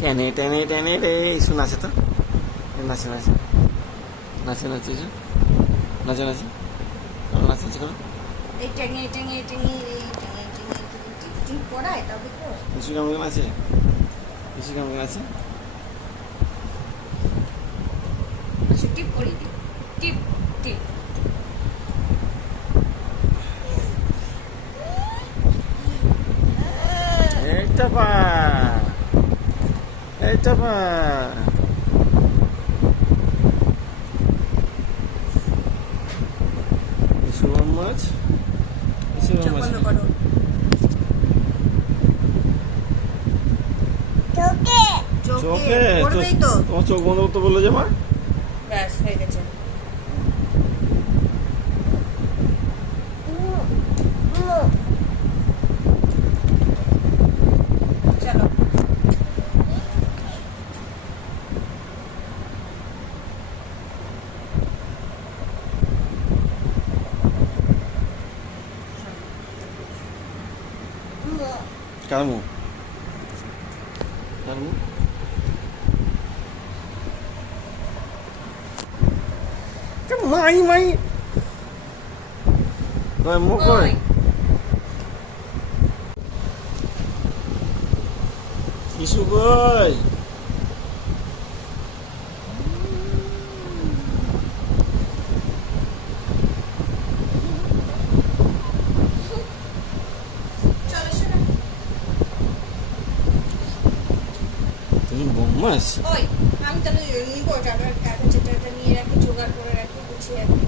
টেনে টেনে টেনে রে ইসু নাচে তো, নাচে নাচে নাচে নাচে ইসু, নাচে নাচে নাচে নাচে করো। এই টেনে টেনে টেনে টেনে টেনে টিপ টিপ পড়ায় তবে তো ইসু কেমন করে নাচে, ইসু কেমন করে নাচে। টিপ করি টিপ টিপ। এইটা পা, এইটা পা। ইসু মোহাম্মদ, ইসু চোখ মোহাম্মদ। বন্ধ করো। চোখে করবেই তো। তোমার চোখ বন্ধ করতে বললো যে মা। ব্যাস হয়ে গেছে। চলো কারমু, কারমু। মাই মাই কয় মুখ কয় ইসু কই। চলো শোনো। তুমি বম্মাস। ওই আমি তাহলে নিবো টাকাটা নিয়ে রাখি, জোগাড় করে রাখি, গুছিয়ে রাখি।